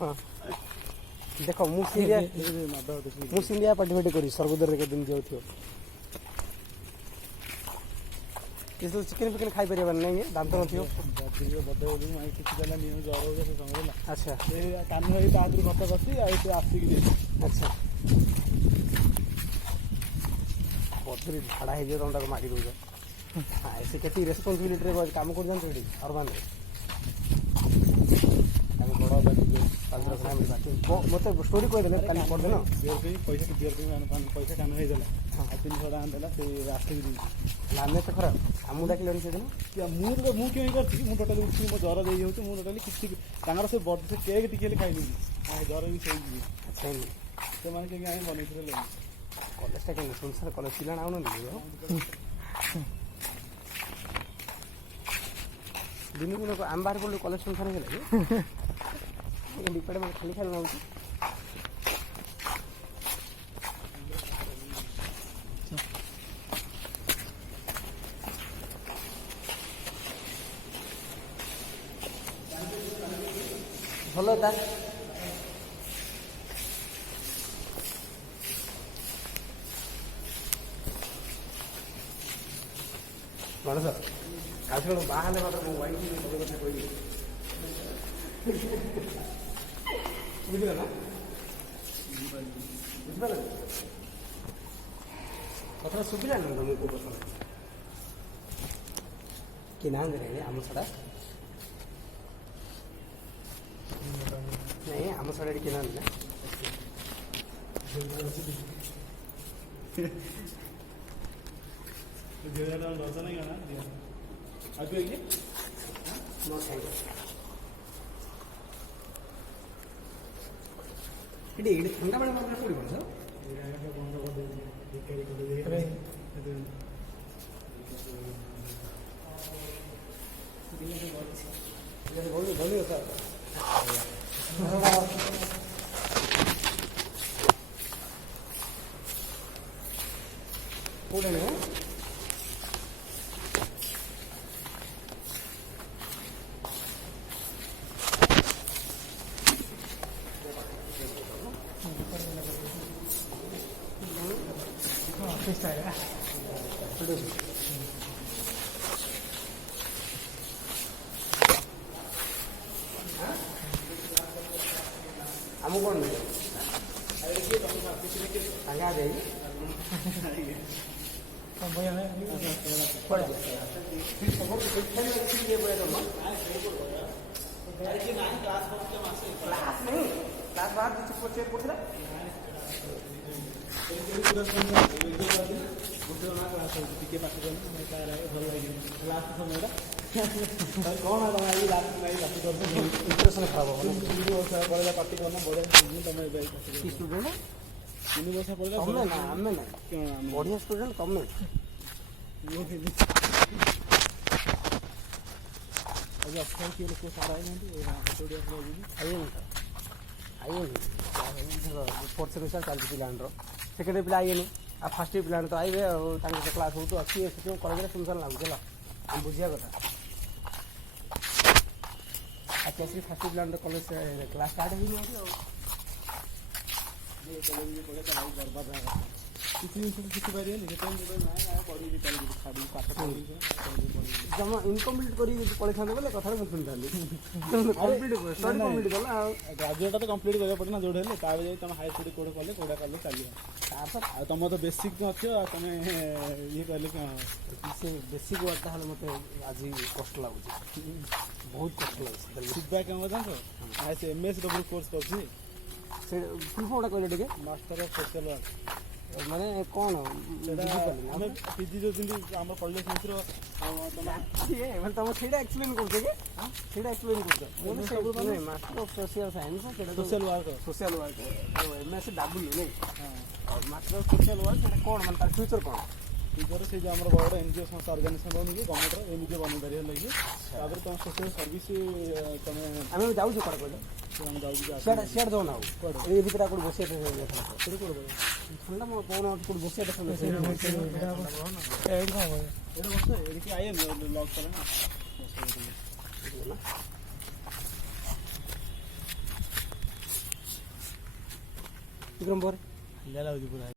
हाँ देख मुसिंडिया पार्टिसिपेट करी सर्वोदय के दिन जो थियो इसलिए चिकन फिकन खाई पारे नहीं दांत नथियो अच्छा कान भाई बाहर खत करती आसिक अच्छा बदरी झाड़ा हो तुम मारी दौच हाँ से के रेस्पन्सिबिलिटी काम कर अर्बान मत स्टोरी कहदे कल पढ़देन पैसा कान हो 300 आनदेला आसिक आम तो खराब आमू डाक से दिन मुझे मुझे टोटाली उठी मो ज्वर दे जाऊँ मुझे टोटाली किसी से बर्थ से केक टिके खाइली ज्वर भी सही अच्छा से मैंने कहीं बनई कलेज कहीं सुनसार कलेज पिला आउन दिन दिन आम बाहर पड़े कलेज सुनसार डिपार्टमेंट खाली खाली ना भल था गणेश आज कल बाहर वाइफ कथा कह बुझल ना बुझपार कथा सुविधा ना तुमको पसंद कि ना आम छड़ा नहीं आम छड़ा कि ना ठंडा पानी पड़ी पड़े आम कौन आ जाए क्लास नहीं क्लास बाहर चेक कर टे पाठ कर भल लगे लास्ट समय कौन इंप्रेशन खराब हम पढ़ा पार्टी करना बढ़िया स्टूडेंट 3 वर्ष पढ़ा ना आम ना बढ़िया स्टूडेंट कम फोर्थ सेमिस्टर चलती पिलार सेकेंड पिला आइए आ फास्ट इयर पिला तो आइबे क्लास हो तो अच्छी कॉलेज सुनसान लगुच आम बुझा कथा कैसे फास्ट इयर पिला कॉलेज क्लास स्टार्ट हो बर्बाद किसी शिखिपारे जमा इनकम्प्लीट कर पड़े कथा मुझे ग्राजुएट तो कम्प्लीट करा पड़े ना जो तुम हायर स्टडी कौटे कले कौटा कले चलिए तुम तो बेसिक अच्छे तुम ये कहले से बेसिक वर्डा मत आज कष्ट लगुच बहुत कष्ट लगे फीडबैक जान MSW कोर्स कर फुल फॉर्म कहले टे मास्टर ऑफ सोशल वर्क माने कौन आम पीजी जो आम कॉलेज मित्र तुम से एक्सप्लेन कर एक्सप्लेन कर master of social science social work MSW नहीं मास्टर ऑफ सोशल वर्क कौन मान तार फ्यूचर कौन फ्यूचर से जो बड़ एनजीओ संस्था ऑर्गेनाइजेशन बनी गवर्नमेंट एमजे बन पारे लगे तुम सोशल सर्विस तुम आम जाऊँ कौन कहले सियाड़ जाऊना ये भितर कौट बस ठंडा कौन कौट बस आए लॉक करें ବିକ୍ରମ ପରେ ହାଲିଆ ଲାଗୁଛି ପୁରା।